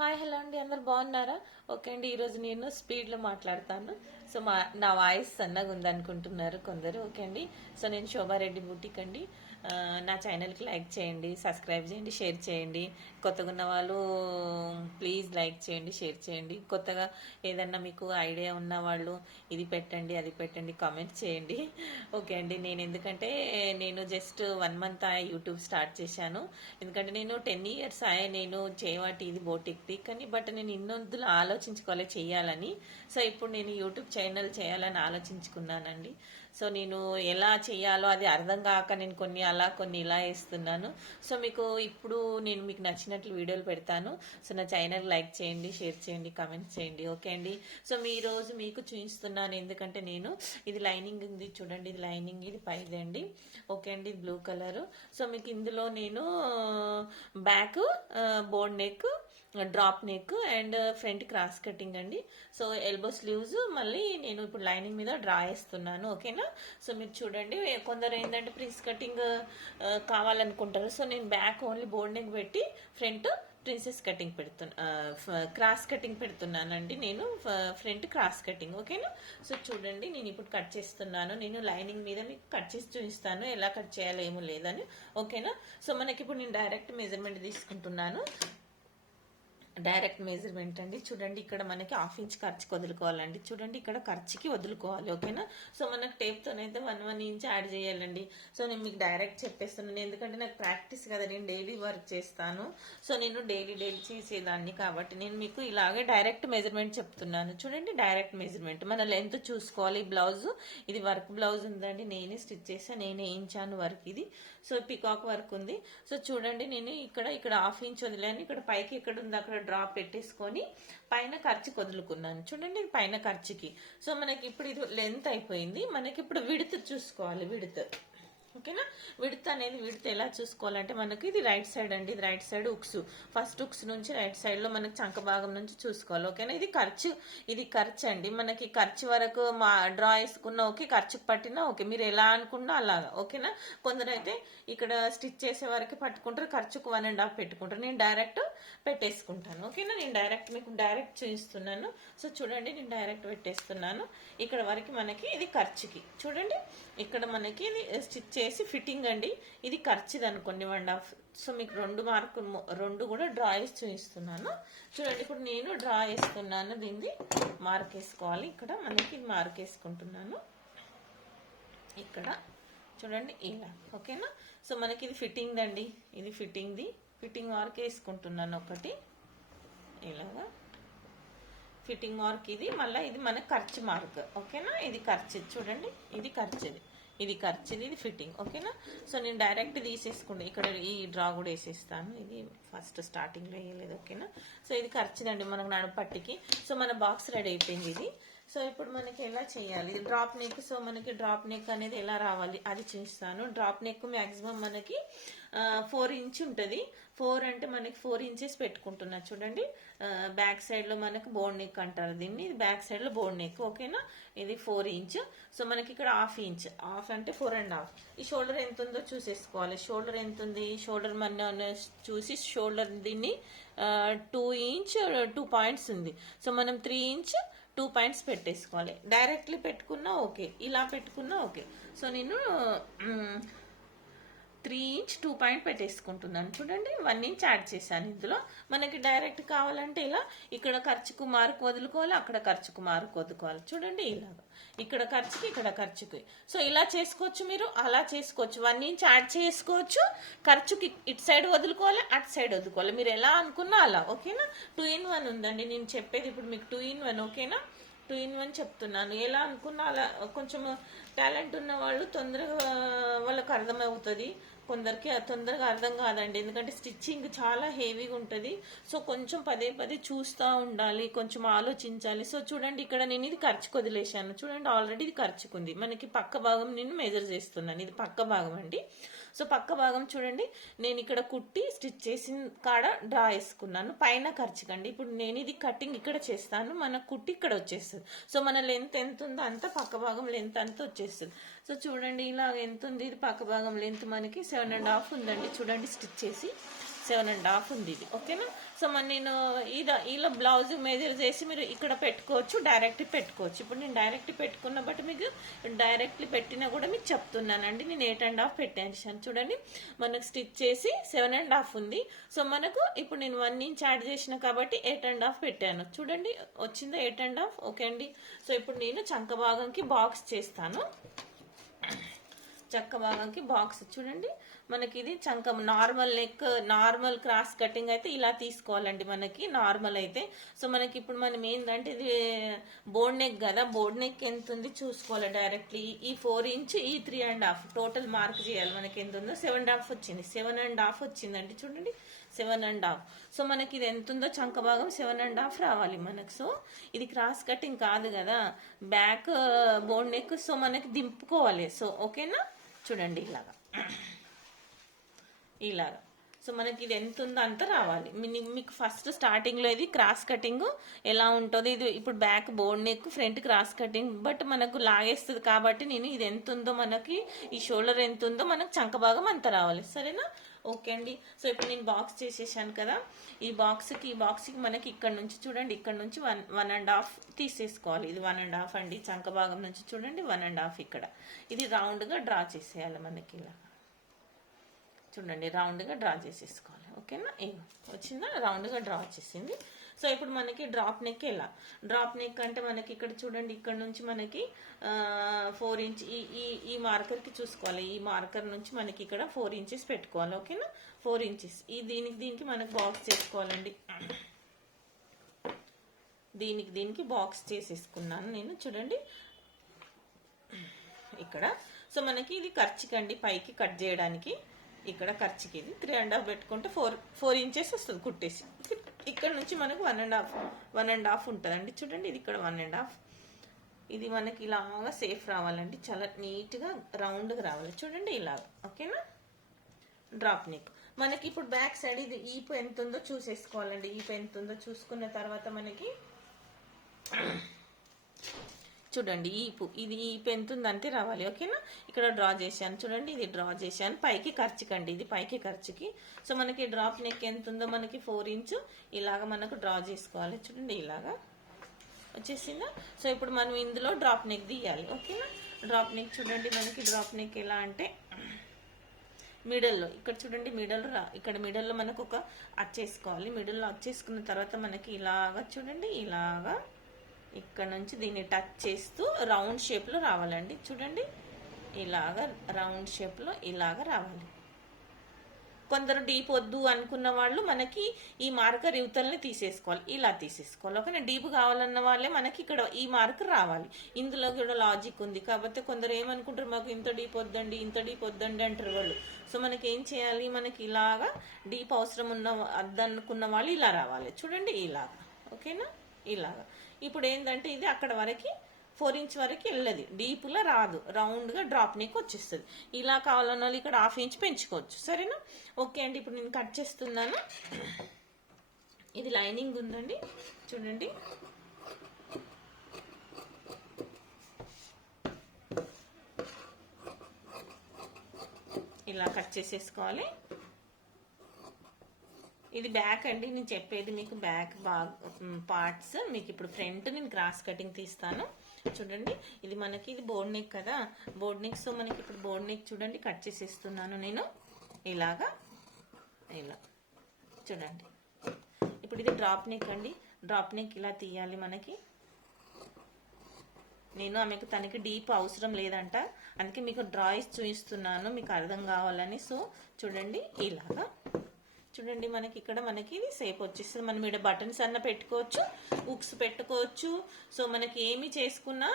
Hi hello అండి, అందరు బాగున్నారా? ఓకే అండి, ఈరోజు నేను స్పీడ్లో మాట్లాడతాను. సో నా వాయిస్ సన్నగా ఉందనుకుంటున్నారు కొందరు. ఓకే అండి, సో నేను శోభారెడ్డి బూటిక్ అండి. నా ఛానల్కి లైక్ చేయండి, సబ్స్క్రైబ్ చేయండి, షేర్ చేయండి. కొత్తగా ఉన్న వాళ్ళు ప్లీజ్ లైక్ చేయండి, షేర్ చేయండి. కొత్తగా ఏదన్నా మీకు ఐడియా ఉన్న వాళ్ళు ఇది పెట్టండి అది పెట్టండి కామెంట్ చేయండి. ఓకే అండి, ఎందుకంటే నేను జస్ట్ 1 month యూట్యూబ్ స్టార్ట్ చేశాను. ఎందుకంటే నేను 10 years నేను చేయవాటి ఇది బోటిక్ది, కానీ బట్ నేను ఇన్నొద్దులు ఆలోచించుకోవాలి చేయాలని. సో ఇప్పుడు నేను యూట్యూబ్ ఛానల్ చేయాలని ఆలోచించుకున్నానండి. సో నేను ఎలా చేయాలో అది అర్థం కాక నేను కొన్ని అలా కొన్ని ఇలా వేస్తున్నాను. సో ఇప్పుడు నేను మీకు నచ్చినట్లు వీడియోలు పెడతాను. సో నా ఛానల్ లైక్ చేయండి, షేర్ చేయండి, కామెంట్ చేయండి. ఓకే అండి, సో రోజు మీకు చూపిస్తున్నాను. ఎందుకంటే నేను ఇది లైనింగ్ ఉంది చూడండి, ఇది లైనింగ్, ఇది పైది అండి. ఓకే అండి, ఇది బ్లూ కలర్. సో మీకు ఇందులో నేను back board neck, drop neck and front cross cutting అండి. సో ఎల్బో స్లీవ్స్ మళ్ళీ నేను ఇప్పుడు లైనింగ్ మీద డ్రా వేస్తున్నాను. ఓకేనా, సో మీరు చూడండి. కొందరు ఏంటంటే ప్రిన్స్ కటింగ్ కావాలనుకుంటారు. సో నేను బ్యాక్ ఓన్లీ బోర్డ్ నెక్ పెట్టి front princess cutting cross cutting పెడుతున్నానండి. నేను ఫ్రంట్ క్రాస్ కటింగ్. ఓకేనా, సో చూడండి నేను ఇప్పుడు కట్ చేస్తున్నాను. నేను లైనింగ్ మీద మీకు కట్ చేసి చూపిస్తాను ఎలా కట్ చేయాలో ఏమో లేదని. ఓకేనా, సో మనకి ఇప్పుడు నేను డైరెక్ట్ మెజర్మెంట్ తీసుకుంటున్నాను. డైరెక్ట్ మెజర్మెంట్ అండి. చూడండి ఇక్కడ మనకి 1/2 inch ఖర్చుకి వదులుకోవాలండి. చూడండి ఇక్కడ ఖర్చుకి వదులుకోవాలి. ఓకేనా, సో మనకు టేప్తోనైతే 1 inch యాడ్ చేయాలండి. సో నేను మీకు డైరెక్ట్ చెప్పేస్తున్నాను, ఎందుకంటే నాకు ప్రాక్టీస్ కదా, నేను డైలీ వర్క్ చేస్తాను. సో నేను డైలీ చేసేదాన్ని కాబట్టి నేను మీకు ఇలాగే డైరెక్ట్ మెజర్మెంట్ చెప్తున్నాను. చూడండి డైరెక్ట్ మెజర్మెంట్ మన లెంత్ చూసుకోవాలి. బ్లౌజ్ ఇది వర్క్ బ్లౌజ్ ఉందండి, నేనే స్టిచ్ చేసాను, నేనే వేయించాను వర్క్ ఇది. సో పికాక్ వర్క్ ఉంది. సో చూడండి నేను ఇక్కడ 1/2 inch వదిలేను. ఇక్కడ పైకి ఎక్కడ ఉంది అక్కడ డ్రాప్ పెట్టేసుకొని పైన ఖర్చుకి వదులుకున్నాను. చూడండి పైన ఖర్చుకి. సో మనకి ఇప్పుడు ఇది లెంత్ అయిపోయింది. మనకి ఇప్పుడు విడత్ చూసుకోవాలి. ఓకేనా, విడత్ ఎలా చూసుకోవాలంటే మనకి ఇది రైట్ సైడ్ అండి, ఇది రైట్ సైడ్ ఉక్స్. ఫస్ట్ ఉక్స్ నుంచి రైట్ సైడ్ లో మనకి చంక భాగం నుంచి చూసుకోవాలి. ఓకేనా, ఇది ఖర్చు అండి. మనకి ఖర్చు వరకు డ్రా వేసుకున్నా ఓకే, ఖర్చుకు పట్టినా ఓకే, మీరు ఎలా అనుకున్నా అలాగా. ఓకేనా, కొందరు అయితే ఇక్కడ స్టిచ్ చేసే వరకు పట్టుకుంటారు, ఖర్చుకు 1.5 పెట్టుకుంటారు. నేను డైరెక్ట్ పెట్టేసుకుంటాను. ఓకేనా, నేను మీకు డైరెక్ట్ చూపిస్తున్నాను. సో చూడండి నేను డైరెక్ట్ పెట్టేస్తున్నాను. ఇక్కడ వరకు మనకి ఇది ఖర్చుకి. చూడండి ఇక్కడ మనకి ఇది స్టిచ్ చేసి ఫిట్టింగ్ అండి. ఇది ఖర్చుది అనుకోండి 1.5. సో మీకు 2 మార్కులు 2 కూడా డ్రా వేసి చూపిస్తున్నాను. చూడండి ఇప్పుడు నేను డ్రా వేస్తున్నాను. దీన్ని మార్క్ వేసుకోవాలి. ఇక్కడ మనకి మార్క్ వేసుకుంటున్నాను ఇక్కడ. చూడండి ఇలా. ఓకేనా, సో మనకి ఇది ఫిట్టింగ్ అండి, ఇది ఫిట్టింగ్ మార్క్ వేసుకుంటున్నాను ఒకటి ఇలాగా. ఫిట్టింగ్ మార్క్ ఇది. మళ్ళీ ఇది మన ఖర్చు మార్క్. ఓకేనా, ఇది ఖర్చు. చూడండి ఇది ఖర్చుది, ఇది ఫిట్టింగ్. ఓకేనా, సో నేను డైరెక్ట్ తీసేసుకుంటా. ఇక్కడ ఈ డ్రా కూడా వేసేస్తాను. ఇది ఫస్ట్ స్టార్టింగ్లో వేయలేదు. ఓకేనా, సో ఇది ఖర్చుదండి మనకు నడుపట్టికి. సో మన బాక్స్ రెడీ అయిపోయింది ఇది. సో ఇప్పుడు మనకి ఎలా చేయాలి డ్రాప్ నెక్. సో మనకి డ్రాప్ నెక్ అనేది ఎలా రావాలి అది చూస్తాను. డ్రాప్ నెక్ మ్యాక్సిమం మనకి 4 inch ఉంటుంది. 4 అంటే మనకి 4 inches పెట్టుకుంటున్నా. చూడండి బ్యాక్ సైడ్ లో మనకి బోర్డ్ నెక్ అంటారు దీన్ని, ఇది బ్యాక్ సైడ్ లో బోర్డ్ నెక్. ఓకేనా, ఇది 4 inch. సో మనకి ఇక్కడ 1/2 inch, హాఫ్ అంటే 4.5. ఈ షోల్డర్ ఎంత ఉందో చూసేసుకోవాలి. షోల్డర్ ఎంత ఉంది, షోల్డర్ మన చూసి షోల్డర్ దీన్ని 2 inch 2 points ఉంది. సో మనం 3 inch 2 points పెట్టేసుకోవాలి. డైరెక్ట్లీ పెట్టుకున్నా ఓకే, ఇలా పెట్టుకున్నా ఓకే. సో నేను 3 inch 2 point పెట్టేసుకుంటున్నాను. చూడండి 1 inch యాడ్ చేశాను ఇందులో. మనకి డైరెక్ట్ కావాలంటే ఇలా ఇక్కడ ఖర్చుకు మార్క్ వదులుకోవాలి, అక్కడ ఖర్చుకు మార్క్ వదులుకోవాలి. చూడండి ఇలాగా, ఇక్కడ ఖర్చుకి ఇక్కడ ఖర్చుకి. సో ఇలా చేసుకోవచ్చు, మీరు అలా చేసుకోవచ్చు. 1 inch యాడ్ చేసుకోవచ్చు, ఖర్చుకి ఇటు సైడ్ వదులుకోవాలి, అటు సైడ్ వదులుకోవాలి. మీరు ఎలా అనుకున్నా అలా. ఓకేనా, 2 in 1 ఉందండి నేను చెప్పేది ఇప్పుడు మీకు 2 in 1. ఓకేనా, 2 in 1 చెప్తున్నాను. ఎలా అనుకున్నా అలా. కొంచెం టాలెంట్ ఉన్న వాళ్ళు తొందరగా వాళ్ళకి అర్థమవుతుంది, కొందరికి తొందరగా అర్థం కాదండి. ఎందుకంటే స్టిచ్చింగ్ చాలా హెవీగా ఉంటుంది. సో కొంచెం పదే చూస్తూ ఉండాలి, కొంచెం ఆలోచించాలి. సో చూడండి ఇక్కడ నేను ఇది ఖర్చుకు వదిలేశాను. చూడండి ఆల్రెడీ ఇది ఖర్చుకుంది. మనకి పక్క భాగం నేను మెజర్ చేస్తున్నాను. ఇది పక్క భాగం అండి. సో పక్క భాగం చూడండి నేను ఇక్కడ కుట్టి స్టిచ్ చేసిన కాడ డ్రా వేసుకున్నాను. పైన ఖర్చుకండి. ఇప్పుడు నేను ఇది కటింగ్ ఇక్కడ చేస్తాను, మన కుట్టి ఇక్కడ వచ్చేస్తుంది. సో మన లెంత్ ఎంత ఉందో అంత పక్క భాగం లెంత్ అంతా వచ్చేస్తుంది. సో చూడండి ఇలా ఎంత ఉంది, ఇది పక్క భాగం లెంత్ మనకి 7.5 ఉందండి. చూడండి స్టిచ్ చేసి 7.5 ఉంది ఇది, ఓకేనా. సో మరి నేను ఇలా బ్లౌజ్ మెజర్ చేసి మీరు ఇక్కడ పెట్టుకోవచ్చు, డైరెక్ట్ పెట్టుకోవచ్చు. ఇప్పుడు నేను డైరెక్ట్ పెట్టుకున్న బట్టి మీకు డైరెక్ట్లీ పెట్టినా కూడా మీకు చెప్తున్నానండి. నేను 8.5 పెట్టాను చూడండి. మనకు స్టిచ్ చేసి 7.5 ఉంది. సో మనకు ఇప్పుడు నేను 1 ఇంచ్ యాడ్ చేసిన కాబట్టి 8.5 పెట్టాను చూడండి. వచ్చిందా 8.5? ఓకే అండి. సో ఇప్పుడు నేను చంక భాగంకి బాక్స్ చేస్తాను. చక్క భాగంకి బాక్స్ చూడండి. మనకి ఇది చంక normal neck, normal cross cutting అయితే ఇలా తీసుకోవాలండి మనకి నార్మల్ అయితే. సో మనకి ఇప్పుడు మనం ఏంటంటే ఇది బోర్డ్ నెక్ కదా, బోర్డ్ నెక్ ఎంత ఉంది చూసుకోవాలి డైరెక్ట్లీ. ఈ 4 ఇంచ్, ఈ 3.5 టోటల్ మార్క్ చేయాలి. మనకి ఎంత ఉందో 7.5 వచ్చింది. 7.5 వచ్చిందండి చూడండి, 7.5. సో మనకి ఇది ఎంత ఉందో చంక భాగం 7.5 రావాలి మనకు. సో ఇది క్రాస్ కటింగ్ కాదు కదా, బ్యాక్ బోర్డ్ నెక్. సో మనకి దింపుకోవాలి. సో ఓకేనా, చూడండి ఇలాగా. సో మనకి ఇది ఎంత ఉందో అంత రావాలి మీకు. ఫస్ట్ స్టార్టింగ్లో ఇది క్రాస్ కటింగ్ ఎలా ఉంటుందో, ఇది ఇప్పుడు back board neck, front cross cutting, but మనకు లాగేస్తుంది కాబట్టి నేను ఇది ఎంత ఉందో మనకి, ఈ షోల్డర్ ఎంత ఉందో మనకు చంక భాగం అంత రావాలి, సరేనా. ఓకే అండి. సో ఇప్పుడు నేను బాక్స్ చేసేసాను కదా, ఈ బాక్స్కి మనకి ఇక్కడ నుంచి చూడండి, ఇక్కడ నుంచి 1.5 తీసేసుకోవాలి. ఇది 1.5 అండి చంక భాగం నుంచి చూడండి, 1.5 ఇక్కడ. ఇది రౌండ్గా డ్రా చేసేయాలి మనకి ఇలా చూడండి, రౌండ్గా డ్రా చేసేసుకోవాలి, ఓకేనా. వచ్చిందా, రౌండ్గా డ్రా వచ్చేసింది. సో ఇప్పుడు మనకి డ్రాప్ నెక్ ఎలా, డ్రాప్ నెక్ అంటే మనకి ఇక్కడ చూడండి, ఇక్కడ నుంచి మనకి 4 ఇంచ్ ఈ మార్కర్కి చూసుకోవాలి. ఈ మార్కర్ నుంచి మనకి ఇక్కడ 4 ఇంచెస్ పెట్టుకోవాలి, ఓకేనా. 4 ఇంచెస్ దీనికి మనకి బాక్స్ చేసుకోవాలండి. దీనికి బాక్స్ చేసేసుకున్నాను నేను చూడండి ఇక్కడ. సో మనకి ఇది ఖర్చుకండి, పైకి కట్ చేయడానికి. ఇక్కడ ఖర్చుకి ఇది 3.5 పెట్టుకుంటే 4 ఇంచెస్ వస్తుంది కుట్టేసి. ఇక్కడ నుంచి మనకు 1.5 ఉంటుందండి చూడండి. ఇది ఇక్కడ 1.5. ఇది మనకి ఇలాగా సేఫ్ రావాలండి, చాలా నీట్గా రౌండ్గా రావాలి చూడండి ఇలాగా, ఓకేనా. డ్రాప్ నెక్ మనకి ఇప్పుడు బ్యాక్ సైడ్ ఇది ఈపు ఎంత ఉందో చూసేసుకోవాలండి. ఈపు ఎంత ఉందో చూసుకున్న తర్వాత మనకి చూడండి ఇది ఈపు ఎంత ఉందంటే రావాలి, ఓకేనా. ఇక్కడ డ్రా చేశాను చూడండి, ఇది డ్రా చేశాను. పైకి ఖర్చుకండి, ఇది పైకి ఖర్చుకి. సో మనకి డ్రాప్ నెక్ ఎంత ఉందో మనకి 4 ఇంచ్ ఇలాగా మనకు డ్రా చేసుకోవాలి చూడండి, ఇలాగా వచ్చేసిందా. సో ఇప్పుడు మనం ఇందులో డ్రాప్ నెక్ తీయాలి, ఓకేనా. డ్రాప్ నెక్ చూడండి, మనకి డ్రాప్ నెక్ ఎలా అంటే మిడిల్లో ఇక్కడ చూడండి, ఇక్కడ మిడిల్లో మనకు ఒక అచ్చేసుకోవాలి. మిడిల్లో అచ్చేసుకున్న తర్వాత మనకి ఇలాగా చూడండి, ఇలాగా ఇక్కడ నుంచి దీన్ని టచ్ చేస్తూ రౌండ్ షేప్లో రావాలండి చూడండి, ఇలాగా రౌండ్ షేప్లో ఇలాగా రావాలి. కొందరు డీప్ వద్దు అనుకున్న వాళ్ళు మనకి ఈ మార్కర్ యువతల్ని తీసేసుకోవాలి, ఇలా తీసేసుకోవాలి, ఓకే. డీప్ కావాలన్న వాళ్ళే మనకి ఇక్కడ ఈ మార్కర్ రావాలి. ఇందులో కూడా లాజిక్ ఉంది కాబట్టి కొందరు ఏమనుకుంటారు, మాకు ఇంత డీప్ వద్దండి, ఇంత డీప్ వద్దండి అంటారు వాళ్ళు. సో మనకి ఏం చేయాలి, మనకి ఇలాగా డీప్ అవసరం వద్దనుకున్న వాళ్ళు ఇలా రావాలి చూడండి, ఇలాగా, ఓకేనా. ఇలాగా ఇప్పుడు ఏంటంటే ఇది అక్కడ వరకు 4 ఇంచ్ వరకు వెళ్ళదు, డీప్లో రాదు, రౌండ్గా డ్రాప్ నెక్ వచ్చేస్తుంది. ఇలా కావాలన్న వాళ్ళు ఇక్కడ 1/2 ఇంచ్ పెంచుకోవచ్చు, సరేనా. ఓకే అండి. ఇప్పుడు నేను కట్ చేస్తున్నాను. ఇది లైనింగ్ ఉందండి చూడండి, ఇలా కట్ చేసేసుకోవాలి. ఇది బ్యాక్ అండి, నేను చెప్పేది మీకు బ్యాక్ పార్ట్స్. మీకు ఇప్పుడు ఫ్రంట్ నేను క్రాస్ కటింగ్ తీస్తాను చూడండి. ఇది మనకి ఇది బోర్డ్ నెక్ కదా, బోర్డ్ నెక్. సో మనకి ఇప్పుడు బోర్డ్ నెక్ చూడండి కట్ చేసేస్తున్నాను నేను ఇలాగా, ఇలా చూడండి. ఇప్పుడు ఇది డ్రాప్ నెక్ అండి, డ్రాప్ నెక్ ఇలా తీయాలి మనకి. నేను ఆమెకు తనకి డీప్ అవసరం లేదంట, అందుకే మీకు డ్రాయింగ్స్ చూపిస్తున్నాను మీకు అర్థం కావాలని. సో చూడండి ఇలాగా చూడండి, మనకి ఇక్కడ మనకి ఇది సేప్ వచ్చేస్తుంది. మనం ఇక్కడ బటన్స్ అన్న పెట్టుకోవచ్చు, హుక్స్ పెట్టుకోవచ్చు. సో మనకి ఏమి చేసుకున్నా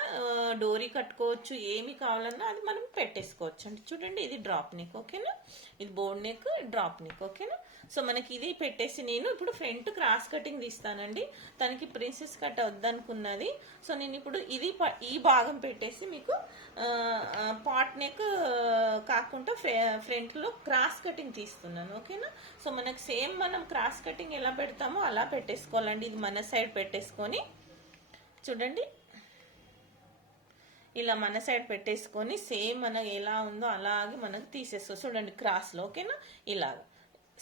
డోరీ కట్టుకోవచ్చు, ఏమి కావాలన్నా అది మనం పెట్టేసుకోవచ్చు అండి. చూడండి ఇది డ్రాప్ నెక్, ఓకేనా. ఇది బోర్డ్ నెక్, డ్రాప్ నెక్, ఓకేనా. సో మనకి ఇది పెట్టేసి నేను ఇప్పుడు ఫ్రంట్ క్రాస్ కటింగ్ తీస్తానండి. తనకి ప్రిన్సెస్ కట్ వద్దనుకున్నది. సో నేను ఇప్పుడు ఇది ఈ భాగం పెట్టేసి మీకు పాట్ నెక్ కాకుండా ఫ్రంట్లో క్రాస్ కటింగ్ తీస్తున్నాను, ఓకేనా. సో మనకి సేమ్ మనం క్రాస్ కటింగ్ ఎలా పెడతామో అలా పెట్టేసుకోవాలండి. ఇది మన సైడ్ పెట్టేసుకొని చూడండి, ఇలా మన సైడ్ పెట్టేసుకొని సేమ్ మనకు ఎలా ఉందో అలాగే మనకు తీసేసుకో చూడండి క్రాస్లో, ఓకేనా. ఇలాగ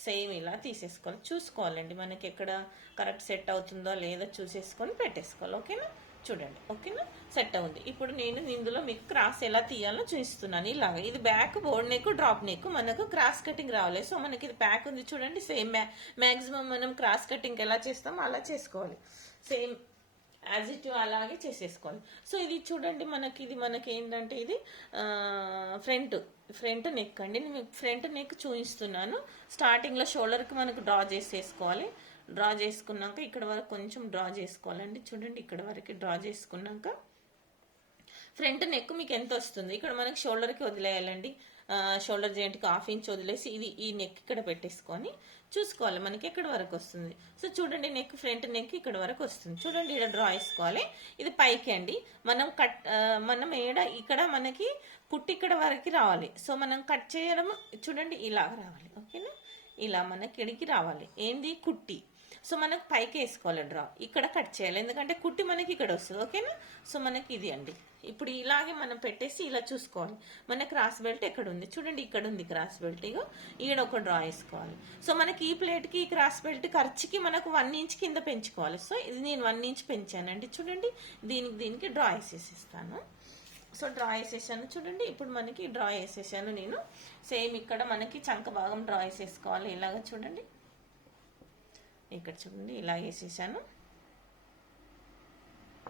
సేమ్ ఇలా తీసేసుకోవాలి. చూసుకోవాలండి మనకి ఎక్కడ కరెక్ట్ సెట్ అవుతుందో లేదో చూసేసుకొని పెట్టేసుకోవాలి. ఓకేనా, చూడండి. ఓకేనా, సెట్ అవుంది. ఇప్పుడు నేను ఇందులో మీకు క్రాస్ ఎలా తీయాలో చూపిస్తున్నాను. ఇలాగ ఇది back board neck, drop neck, మనకు క్రాస్ కటింగ్ రావాలి. సో మనకి ఇది ప్యాక్ ఉంది చూడండి. సేమ్ మ్యాక్సిమం మనం క్రాస్ కటింగ్ ఎలా చేస్తామో అలా చేసుకోవాలి. సేమ్ యాజ్ ఇట్ అలాగే చేసేసుకోవాలి. సో ఇది చూడండి, మనకి ఏంటంటే ఇది ఫ్రంట్ నెక్ అండి. నేను ఫ్రంట్ నెక్ చూపిస్తున్నాను. స్టార్టింగ్లో షోల్డర్కి మనకు డ్రా చేసేసుకోవాలి. డ్రా చేసుకున్నాక ఇక్కడ వరకు కొంచెం డ్రా చేసుకోవాలండి. చూడండి, ఇక్కడ వరకు డ్రా చేసుకున్నాక ఫ్రంట్ నెక్ మీకు ఎంత వస్తుంది, ఇక్కడ మనకి షోల్డర్కి వదిలేయాలండి. షోల్డర్ జాయింట్కి 1/2 ఇంచ్ వదిలేసి ఈ నెక్ ఇక్కడ పెట్టేసుకొని చూసుకోవాలి మనకి ఎక్కడ వరకు వస్తుంది. సో చూడండి, ఫ్రంట్ నెక్ ఇక్కడ వరకు వస్తుంది. చూడండి, ఇక్కడ డ్రా చేసుకోవాలి. ఇది పైకి అండి. మనం ఇక్కడ మనకి కుట్టి ఇక్కడ వరకు రావాలి. సో మనం కట్ చేయడం చూడండి ఇలాగ రావాలి. ఓకేనా, ఇలా మనకి ఇడికి రావాలి. ఏంది కుట్టి. సో మనకు పైకి వేసుకోవాలి డ్రా. ఇక్కడ కట్ చేయాలి, ఎందుకంటే కుట్టి మనకి ఇక్కడ వస్తుంది. ఓకేనా, సో మనకి ఇది అండి. ఇప్పుడు ఇలాగే మనం పెట్టేసి ఇలా చూసుకోవాలి. మన క్రాస్ బెల్ట్ ఎక్కడ ఉంది చూడండి, ఇక్కడ ఉంది క్రాస్ బెల్ట్. ఇగో ఈడ ఒక డ్రా వేసుకోవాలి. సో మనకి ఈ ప్లేట్కి ఈ క్రాస్ బెల్ట్ ఖర్చుకి మనకు 1 ఇంచ్ కింద పెంచుకోవాలి. సో ఇది నేను 1 ఇంచ్ పెంచానండి. చూడండి, దీనికి డ్రా వేసేసిస్తాను. సో డ్రా వేసేసాను చూడండి. ఇప్పుడు మనకి డ్రా వేసేసాను నేను. సేమ్ ఇక్కడ మనకి చంక భాగం డ్రా వేసేసుకోవాలి. ఇలాగ చూడండి, ఇక్కడ చూడండి ఇలా వేసేసాను.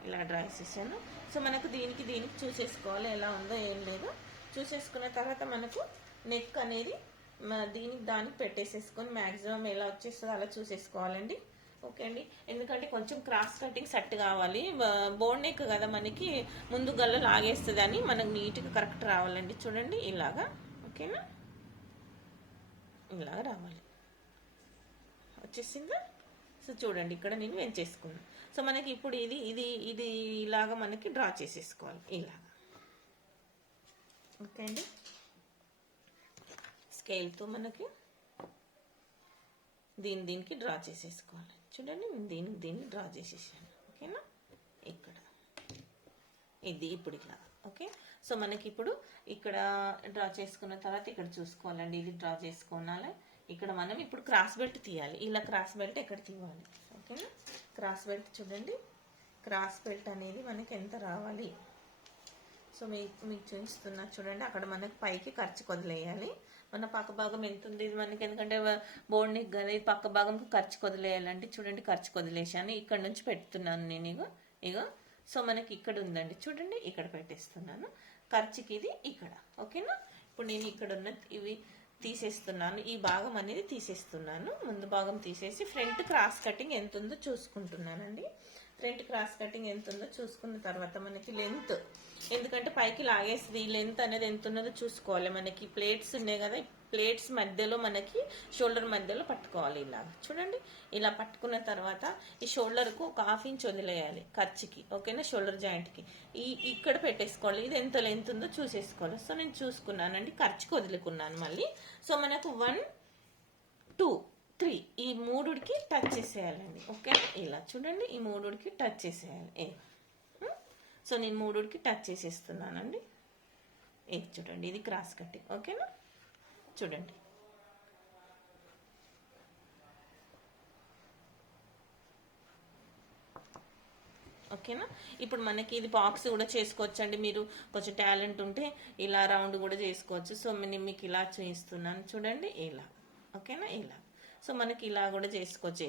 ఇలా డ్రా వేసేసాను. సో మనకు దీనికి చూసేసుకోవాలి ఎలా ఉందో ఏం లేదో. చూసేసుకున్న తర్వాత మనకు నెక్ అనేది దానికి పెట్టేసేసుకొని మ్యాక్సిమం ఎలా వచ్చేస్తుందో అలా చూసేసుకోవాలండి. ఓకే అండి, ఎందుకంటే కొంచెం క్రాస్ కటింగ్ సెట్ కావాలి. బోర్డ్ నెక్ కదా మనకి ముందు గల్ల లాగేస్తుంది అని మనకు నీట్గా కరెక్ట్ రావాలండి. చూడండి ఇలాగా. ఓకేనా, ఇలాగా రావాలి. వచ్చేసిందా? సో చూడండి, ఇక్కడ నేను వెంచేసుకున్నాను. సో మనకి ఇప్పుడు ఇది ఇలాగా మనకి డ్రా చేసేసుకోవాలి ఇలాగా. ఓకే అండి, స్కేల్తో మనకి దీనికి డ్రా చేసేసుకోవాలి. చూడండి, నేను దీన్ని డ్రా చేసేసాను. ఓకేనా, ఇక్కడ ఇది ఇప్పుడు ఇలా. ఓకే, సో మనకి ఇప్పుడు ఇక్కడ డ్రా చేసుకున్న తర్వాత ఇక్కడ చూసుకోవాలండి. ఇది డ్రా చేసుకోవాలి. ఇక్కడ మనం ఇప్పుడు క్రాస్ బెల్ట్ తీయాలి. ఇలా క్రాస్ బెల్ట్ ఎక్కడ తీయాలి. ఓకేనా, క్రాస్ బెల్ట్ చూడండి. క్రాస్ బెల్ట్ అనేది మనకి ఎంత రావాలి. సో మీకు చూపిస్తున్నా చూడండి. అక్కడ మనకి పైకి ఖర్చు వదిలేయాలి. మన పక్క భాగం ఎంత ఉంది మనకి, ఎందుకంటే బోర్డ్ నెక్ కదా, పక్క భాగం ఖర్చు వదిలేయాలండి. చూడండి, ఖర్చు వదిలేసాను. ఇక్కడ నుంచి పెడుతున్నాను నేను. ఇగో సో మనకి ఇక్కడ ఉందండి. చూడండి, ఇక్కడ పెట్టేస్తున్నాను. ఖర్చుకి ఇది ఇక్కడ. ఓకేనా, ఇప్పుడు నేను ఇక్కడ ఉన్న ఇవి తీసేస్తున్నాను. ఈ భాగం అనేది తీసేస్తున్నాను. ముందు భాగం తీసేసి ఫ్రంట్ క్రాస్ కటింగ్ ఎంత ఉందో చూసుకుంటున్నానండి. ఫ్రంట్ క్రాస్ కటింగ్ ఎంత ఉందో చూసుకున్న తర్వాత మనకి లెంత్, ఎందుకంటే పైకి లాగేస్తుంది, ఈ లెంత్ అనేది ఎంత ఉన్నదో చూసుకోవాలి. మనకి ప్లేట్స్ ఉన్నాయి కదా, ప్లేట్స్ మధ్యలో మనకి షోల్డర్ మధ్యలో పట్టుకోవాలి. ఇలా చూడండి, ఇలా పట్టుకున్న తర్వాత ఈ షోల్డర్కు ఒక 1/2 ఇంచ్ వదిలేయాలి ఖర్చుకి. ఓకేనా, షోల్డర్ జాయింట్కి ఇక్కడ పెట్టేసుకోవాలి. ఇది ఎంత లెంత్ ఉందో చూసేసుకోవాలి. సో నేను చూసుకున్నానండి, ఖర్చుకి వదులుకున్నాను మళ్ళీ. సో మనకు 1, 2, 3 ఈ మూడుకి టచ్ చేసేయాలండి. ఓకే, ఇలా చూడండి, ఈ మూడుకి టచ్ చేసేయాలి. సో నేను మూడుకి టచ్ చేసేస్తున్నానండి. ఇది చూడండి, ఇది క్రాస్ కటింగ్. ఓకేనా, చూడండి. ఓకేనా, ఇప్పుడు మనకి ఇది బాక్స్ కూడా చేసుకోవచ్చండి. మీరు కొంచెం టాలెంట్ ఉంటే ఇలా రౌండ్ కూడా చేసుకోవచ్చు. సో నేను మీకు ఇలా చూపిస్తున్నాను చూడండి, ఇలా. ఓకేనా, ఇలా. సో మనకి ఇలా కూడా చేసుకోవచ్చు.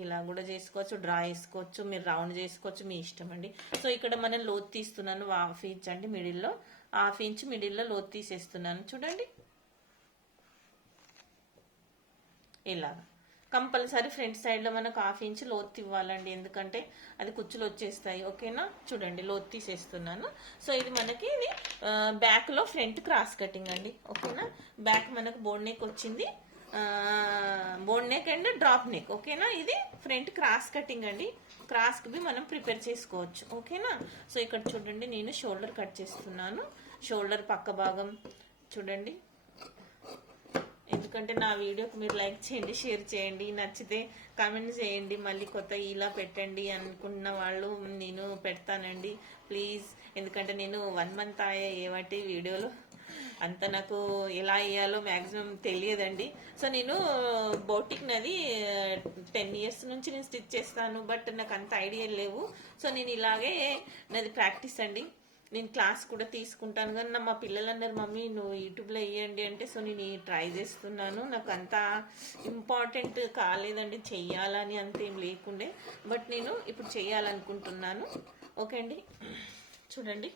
ఇలా కూడా చేసుకోవచ్చు, డ్రా చేసుకోవచ్చు, మీరు రౌండ్ చేసుకోవచ్చు, మీ ఇష్టం అండి. సో ఇక్కడ మనం లోతు తీస్తున్నాను 1/2 ఇంచ్ అండి. మిడిల్లో 1/2 ఇంచ్ మిడిల్లో లోతు తీసేస్తున్నాను. చూడండి, ఇలాగా. కంపల్సరీ ఫ్రంట్ సైడ్లో మనకు 1/2 ఇంచ్ లోతు ఇవ్వాలండి, ఎందుకంటే అది కుచ్చులు వచ్చేస్తాయి. ఓకేనా, చూడండి, లోతు తీసేస్తున్నాను. సో ఇది మనకి బ్యాక్లో ఫ్రంట్ క్రాస్ కటింగ్ అండి. ఓకేనా, బ్యాక్ మనకు బోర్డ్ నెక్ వచ్చింది, board neck and drop neck. ఓకేనా, ఇది ఫ్రంట్ క్రాస్ కటింగ్ అండి. క్రాస్కి మనం ప్రిపేర్ చేసుకోవచ్చు. ఓకేనా, సో ఇక్కడ చూడండి, నేను షోల్డర్ కట్ చేస్తున్నాను. షోల్డర్ పక్క భాగం చూడండి. ఎందుకంటే నా వీడియోకి మీరు లైక్ చేయండి, షేర్ చేయండి, నచ్చితే కామెంట్ చేయండి. మళ్ళీ కొత్త ఇలా పెట్టండి అనుకున్న వాళ్ళు నేను పెడతానండి ప్లీజ్. ఎందుకంటే నేను 1 మంత్ అయ్యే ఏవాటి వీడియోలో అంత నాకు ఎలా వేయాలో మ్యాక్సిమం తెలియదండి. సో నేను బోటిక్ నది 10 years నుంచి నేను స్టిచ్ చేస్తాను, బట్ నాకు అంత ఐడియా లేవు. సో నేను ఇలాగే నాది ప్రాక్టీస్ అండి. నేను క్లాస్ కూడా తీసుకుంటాను, కానీ మా పిల్లలు అన్నారు మమ్మీ నువ్వు యూట్యూబ్లో వేయండి అంటే, సో నేను ట్రై చేస్తున్నాను. నాకు అంత ఇంపార్టెంట్ కాలేదండి, చెయ్యాలని అంతేం లేకుండే, బట్ నేను ఇప్పుడు చెయ్యాలనుకుంటున్నాను. ఓకే అండి, చూడండి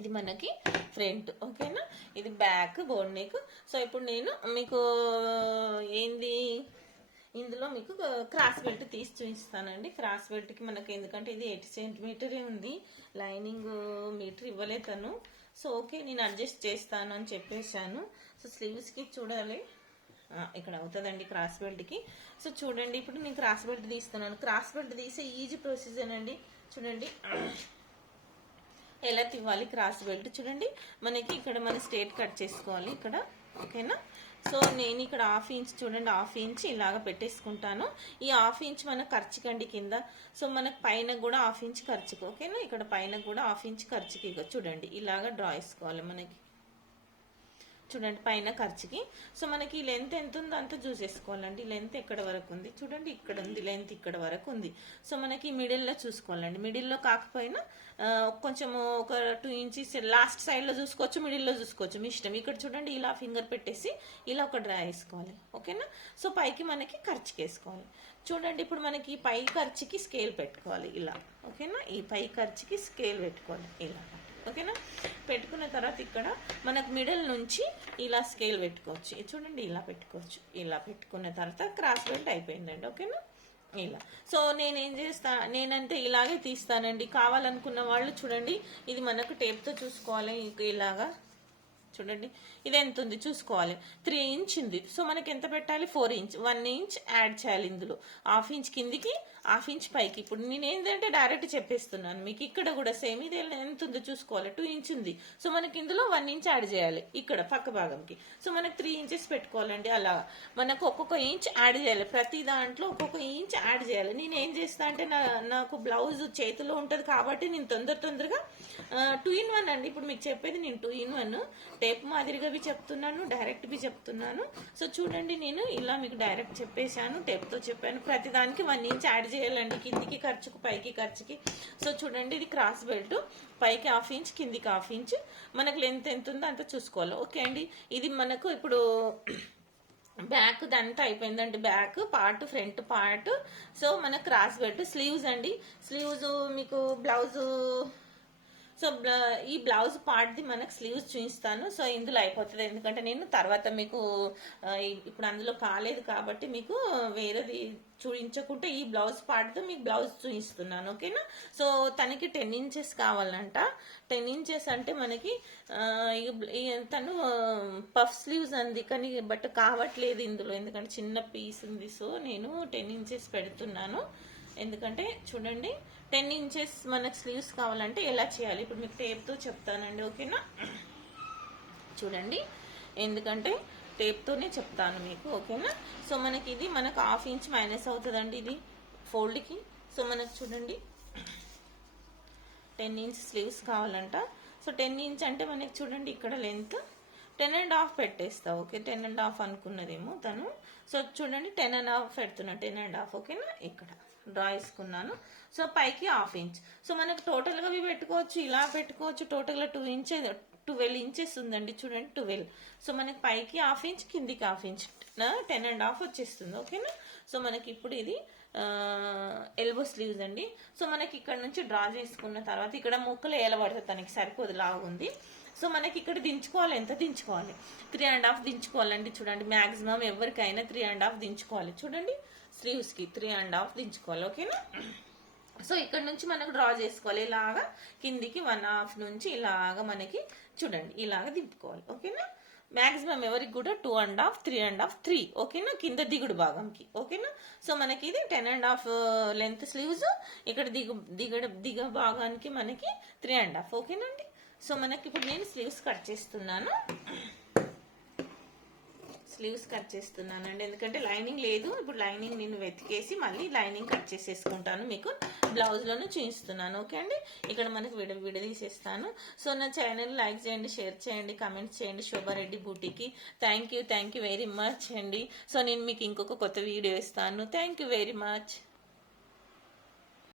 ఇది మనకి ఫ్రంట్, ఓకేనా, ఇది బ్యాక్ బోన్ నెక్. సో ఇప్పుడు నేను మీకు ఏంది ఇందులో మీకు క్రాస్ బెల్ట్ తీసి చూపిస్తానండి. క్రాస్ బెల్ట్కి మనకి ఎందుకంటే ఇది 80 cm ఉంది, లైనింగ్ మీటర్ ఇవ్వలే తను. సో ఓకే నేను అడ్జస్ట్ చేస్తాను అని చెప్పేశాను. సో స్లీవ్స్కి చూడాలి, ఇక్కడ అవుతుందండి క్రాస్ బెల్ట్కి. సో చూడండి ఇప్పుడు నేను క్రాస్ బెల్ట్ తీస్తున్నాను. క్రాస్ బెల్ట్ తీసే ఈజీ ప్రొసీజర్ అండి. చూడండి ఎలా తివ్వాలి క్రాస్ బెల్ట్. చూడండి మనకి ఇక్కడ మన స్ట్రేట్ కట్ చేసుకోవాలి ఇక్కడ, ఓకేనా. సో నేను ఇక్కడ 1/2 inch చూడండి, 1/2 inch ఇలాగ పెట్టేసుకుంటాను. ఈ 1/2 inch మన ఖర్చుకండి కింద. సో మనకు పైన కూడా 1/2 inch ఖర్చుకు, ఓకేనా. ఇక్కడ పైన కూడా 1/2 inch ఖర్చుకి చూడండి ఇలాగ డ్రా చేసుకోవాలి మనకి. చూడండి పైన ఖర్చుకి. సో మనకి లెంత్ ఎంత ఉందో అంత చూసేసుకోవాలండి. లెంత్ ఎక్కడ వరకు ఉంది చూడండి, ఇక్కడ ఉంది లెంత్, ఇక్కడ వరకు ఉంది. సో మనకి మిడిల్లో చూసుకోవాలండి. మిడిల్లో కాకపోయినా కొంచెం ఒక 2 inches లాస్ట్ సైడ్లో చూసుకోవచ్చు, మిడిల్లో చూసుకోవచ్చు, మీ ఇష్టం. ఇక్కడ చూడండి ఇలా ఫింగర్ పెట్టేసి ఇలా ఒక డ్రా వేసుకోవాలి, ఓకేనా. సో పైకి మనకి ఖర్చుకి వేసుకోవాలి. చూడండి ఇప్పుడు మనకి పై ఖర్చుకి స్కేల్ పెట్టుకోవాలి ఇలా, ఓకేనా. ఈ పై ఖర్చుకి స్కేల్ పెట్టుకోవాలి ఇలా, ఓకేనా. పెట్టుకున్న తర్వాత ఇక్కడ మనకు మిడిల్ నుంచి ఇలా స్కేల్ పెట్టుకోవచ్చు. చూడండి ఇలా పెట్టుకోవచ్చు. ఇలా పెట్టుకున్న తర్వాత క్రాస్ బెల్ట్ అయిపోయిందండి, ఓకేనా. ఇలా సో నేనేం చేస్తా, నేనంటే ఇలాగే తీస్తానండి. కావాలనుకున్న వాళ్ళు చూడండి ఇది మనకు టేప్తో చూసుకోవాలి. ఇలాగా చూడండి ఇది ఎంత ఉంది చూసుకోవాలి. 3 inch ఉంది. సో మనకి ఎంత పెట్టాలి 4 inch, 1 inch యాడ్ చేయాలి ఇందులో. 1/2 inch కిందికి 1/2 inch పైకి. ఇప్పుడు నేను ఏంటంటే డైరెక్ట్ చెప్పేస్తున్నాను మీకు. ఇక్కడ కూడా సేమ్ ఇది ఎంత ఉందో చూసుకోవాలి. 2 inch ఉంది. సో మనకి ఇందులో 1 inch యాడ్ చేయాలి ఇక్కడ పక్క భాగంకి. సో మనకి 3 inches పెట్టుకోవాలండి. అలా మనకు ఒక్కొక్క ఇంచ్ యాడ్ చేయాలి. ప్రతి దాంట్లో ఒక్కొక్క ఇంచ్ యాడ్ చేయాలి. నేను ఏం చేస్తా అంటే నాకు బ్లౌజ్ చేతిలో ఉంటుంది కాబట్టి నేను తొందరగా 2 in 1 అండి. ఇప్పుడు మీకు చెప్పేది నేను 2 in 1 టేప్ మాదిరిగా చెప్తున్నాను, డైరెక్ట్ బి చెప్తున్నాను. సో చూడండి నేను ఇలా మీకు డైరెక్ట్ చెప్పేశాను, టేప్తో చెప్పాను. ప్రతి దానికి 1 inch యాడ్ చేయాలండి, కిందికి ఖర్చుకు పైకి ఖర్చుకి. సో చూడండి ఇది క్రాస్ బెల్ట్, పైకి 1/2 inch కిందికి 1/2 inch. మనకు లెంత్ ఎంత ఉందో అంత చూసుకోవాలి, ఓకే అండి. ఇది మనకు ఇప్పుడు బ్యాక్ దంతా అయిపోయిందండి. Back part, front part. So మన క్రాస్ బెల్ట్ స్లీవ్స్ అండి. స్లీవ్స్ మీకు బ్లౌజ్, సో ఈ బ్లౌజ్ పార్ట్ది మనకు స్లీవ్స్ చూపిస్తాను. సో ఇందులో అయిపోతుంది, ఎందుకంటే నేను తర్వాత మీకు ఇప్పుడు అందులో కాలేదు కాబట్టి మీకు వేరేది చూపించకుంటే ఈ బ్లౌజ్ పార్ట్తో మీకు బ్లౌజ్ చూపిస్తున్నాను, ఓకేనా. సో తనకి 10 inches కావాలంట. 10 inches అంటే మనకి తను పఫ్ స్లీవ్స్ అంది, కానీ బట్ కావట్లేదు ఇందులో, ఎందుకంటే చిన్న పీస్ ఉంది. సో నేను 10 inches పెడుతున్నాను. ఎందుకంటే చూడండి 10 inches మనకు స్లీవ్స్ కావాలంటే ఎలా చేయాలి ఇప్పుడు మీకు టేప్తో చెప్తానండి, ఓకేనా. చూడండి ఎందుకంటే టేప్తోనే చెప్తాను మీకు, ఓకేనా. సో మనకి ఇది మనకు 1/2 inch మైనస్ అవుతుందండి ఇది ఫోల్డ్కి. సో మనకు చూడండి 10 inch స్లీవ్స్ కావాలంట. సో 10 inch అంటే మనకి చూడండి ఇక్కడ లెంత్ 10.5 పెట్టేస్తా, ఓకే. 10.5 అనుకున్నదేమో తను. సో చూడండి 10.5 పెడుతున్నా, 10.5, ఓకేనా. ఇక్కడ డ్రా చేసుకున్నాను. సో పైకి 1/2 inch. సో మనకు టోటల్గా అవి పెట్టుకోవచ్చు, ఇలా పెట్టుకోవచ్చు. టోటల్గా 12 inches ఉందండి చూడండి, 12. సో మనకి పైకి 1/2 inch, కిందికి 1/2 inch, 10.5 వచ్చేస్తుంది, ఓకేనా. సో మనకి ఇప్పుడు ఇది ఎల్బో స్లీవ్స్ అండి. సో మనకి ఇక్కడ నుంచి డ్రా చేసుకున్న తర్వాత ఇక్కడ ముక్కలు ఏలబడుతుంది, తనకి సరిపోదు, లాగుంది. సో మనకి ఇక్కడ దించుకోవాలి, ఎంత దించుకోవాలి 3.5 దించుకోవాలండి. చూడండి మ్యాక్సిమం ఎవరికైనా 3.5 దించుకోవాలి. చూడండి స్లీవ్స్కి 3.5 దించుకోవాలి, ఓకేనా. సో ఇక్కడ నుంచి మనకు డ్రా చేసుకోవాలి. ఇలాగా కిందికి 1/2 నుంచి ఇలాగా మనకి చూడండి ఇలాగ దింపుకోవాలి, ఓకేనా. మ్యాక్సిమం ఎవరికి కూడా 2.5, 3.5, 3, ఓకేనా, కింద దిగుడు భాగంకి, ఓకేనా. సో మనకి ఇది 10.5 లెంత్ స్లీవ్స్, ఇక్కడ దిగ భాగానికి మనకి 3.5, ఓకేనండి. సో మనకి ఇప్పుడు నేను స్లీవ్స్ కట్ చేస్తున్నాను. స్లీవ్స్ కట్ చేస్తున్నానండి, ఎందుకంటే లైనింగ్ లేదు. ఇప్పుడు లైనింగ్ నేను వెతికేసి మళ్ళీ లైనింగ్ కట్ చేసేసుకుంటాను, మీకు బ్లౌజ్లోనూ చూపిస్తున్నాను. ఓకే అండి, ఇక్కడ మనకి విడదీసేస్తాను. సో నా ఛానల్ లైక్ చేయండి, షేర్ చేయండి, కమెంట్స్ చేయండి శోభారెడ్డి బూటీకి. థ్యాంక్ యూ వెరీ మచ్ అండి. సో నేను మీకు ఇంకొక కొత్త వీడియో ఇస్తాను. Thank you very much.